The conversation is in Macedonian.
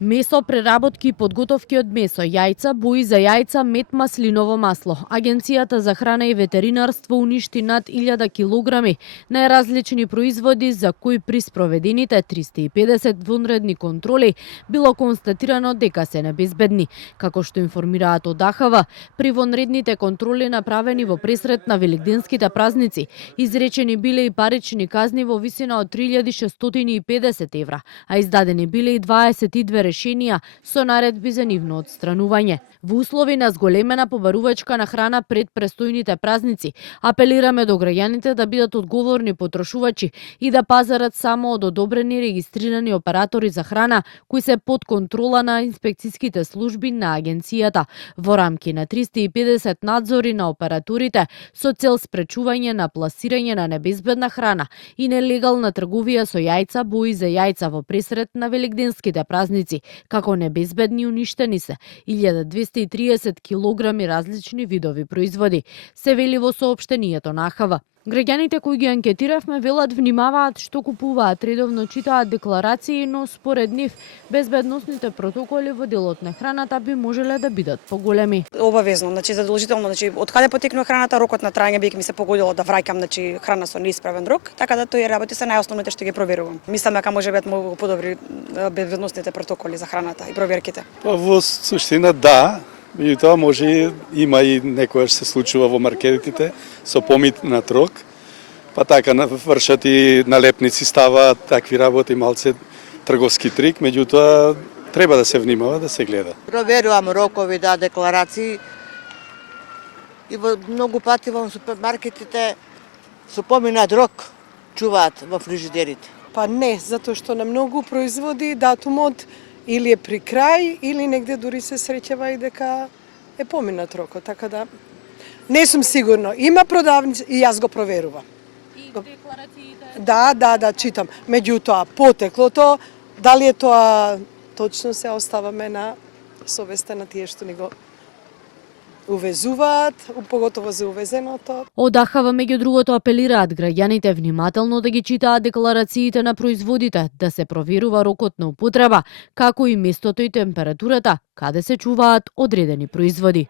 Месо, преработки и подготовки од месо, јајца, бои за јајца, мед, маслиново масло. Агенцијата за храна и ветеринарство уништи над 1000 килограми најразлични производи за кои при спроведените 350 вонредни контроли било констатирано дека се небезбедни. Како што информираат од ДАХВ, при вонредните контроли направени во пресрет на великденските празници, изречени биле и парични казни во висина од 3650 евра, а издадени биле и 22 решенија со наредби за нивно отстранување. Во услови на зголемена побарувачка на храна пред престојните празници, апелираме до граѓаните да бидат одговорни потрошувачи и да пазарат само од одобрени регистрирани оператори за храна кои се под контрола на инспекциските служби на агенцијата во рамки на 350 надзори на операторите со цел спречување на пласирање на небезбедна храна и нелегална трговија со јајца, бои за јајца во пресрет на великденските празници. Како небезбедни уништени се 1230 килограми различни видови производи, се вели во соопштението на АХВ. Граѓаните кои ги анкетиравме велат внимаваат што купуваат, редовно читаат декларации, но според нив безбедносните протоколи во делот на храната би можеле да бидат поголеми. Обавезно, задолжително, од каде потекнува храната, рокот на траење би ми се погодило да враќам, храна со неисправен рок, така да тој работи се најосновните што ги проверувам. Мислам дека може би многу подобри безбедносните протоколи за храната и проверките. Во суштина да. Меѓутоа може има и некојаш се случува во маркетите со поминат рок, па така вршат и налепници, ставаат такви работи, малце трговски трик, меѓутоа треба да се внимава, да се гледа. Проверувам рокови, да, декларации и многу пати во супермаркетите со поминат рок чуваат во фрижидерите. Па не, затоа што на многу производи датумот или е при крај, или негде дури се среќава и дека е поминат рокот, така да не сум сигурно. Има продавници и јас го проверувам. И декларациите? Да, читам. Меѓутоа, потеклото, дали е тоа точно, се оставаме на совеста на тие што ни го увезуваат, поготово за увезеното. Од АХВ меѓу другото апелираат граѓаните внимателно да ги читаат декларациите на производите, да се проверува рокот на употреба, како и местото и температурата каде се чуваат одредени производи.